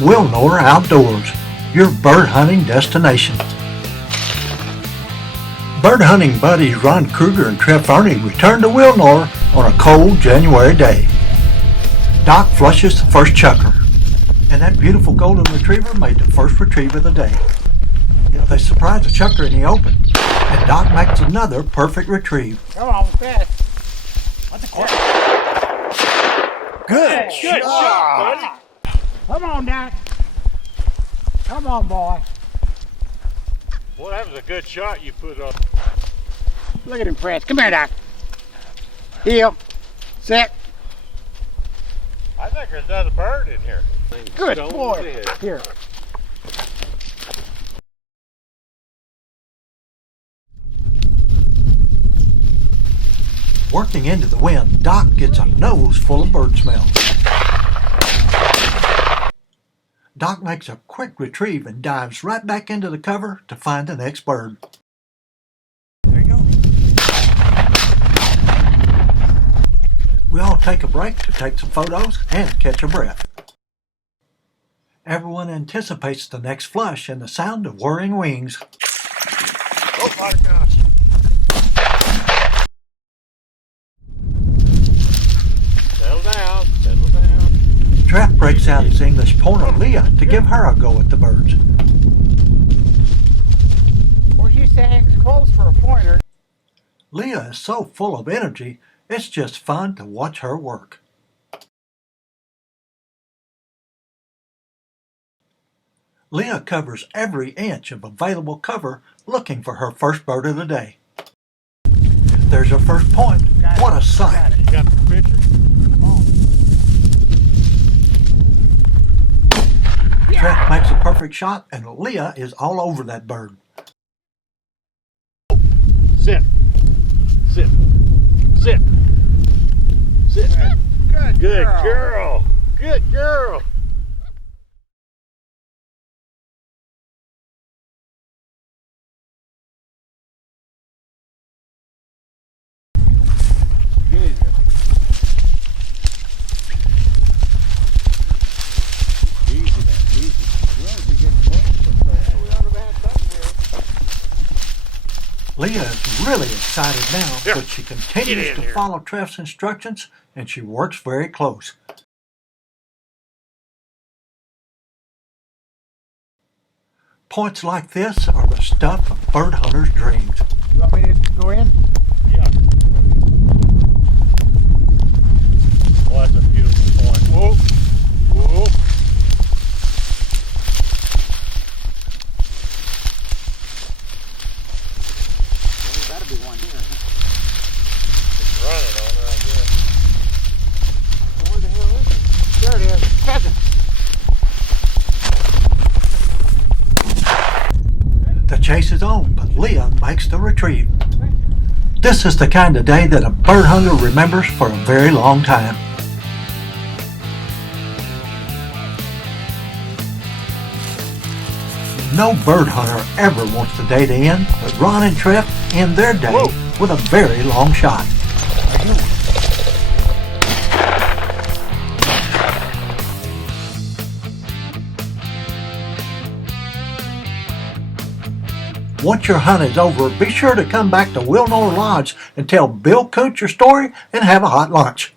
Wil-Nor Outdoors, your bird hunting destination. Bird hunting buddies Ron Kruger and Trev Fernie return to Wil-Nor on a cold January day. Doc flushes the first chucker, and that beautiful golden retriever made the first retrieve of the day. They surprise the chucker in the open, and Doc makes another perfect retrieve. Come on, Fred. What's the question? Good shot, buddy. Come on, Doc. Come on, boy. Boy, that was a good shot you put up. Look at him, Fred. Come here, Doc. Heel. Set. I think there's another bird in here. Good Stone boy. dead. Here. Working into the wind, Doc gets a nose full of bird smells. Doc makes a quick retrieve and dives right back into the cover to find the next bird. There you go. We all take a break to take some photos and catch a breath. Everyone anticipates the next flush and the sound of whirring wings. Oh my gosh. Settle down, settle down. Trev breaks out his English pointer Leah to give her a go at the birds. Well, she's saying it's close for a pointer. Leah is so full of energy, it's just fun to watch her work. Leah covers every inch of available cover looking for her first bird of the day. There's her first point. What a sight! You got the picture? Come on. Trev makes a perfect shot and Leah is all over that bird. Sit. Sit. Sit. Sit. Good Good girl. Good girl. Good. Easy then, easy. Well, we get close, but we ought to have something here. Leah is really excited now, Here, but she get continues in to here. follow Trev's instructions and she works very close. Points like this are the stuff of bird hunters' dreams. You want me to go in? Yeah. Oh, that's a beautiful point. Whoa. Whoa. There's got to be one here. It's running on right here. Where the hell is it? There it is. Pheasant. The chase is on, but Leah makes the retrieve. This is the kind of day that a bird hunter remembers for a very long time. No bird hunter ever wants the day to end, but Ron and Trev end their day Whoa. with a very long shot. Once your hunt is over, be sure to come back to Wil-Nor Lodge and tell Bill Cooch your story and have a hot lunch.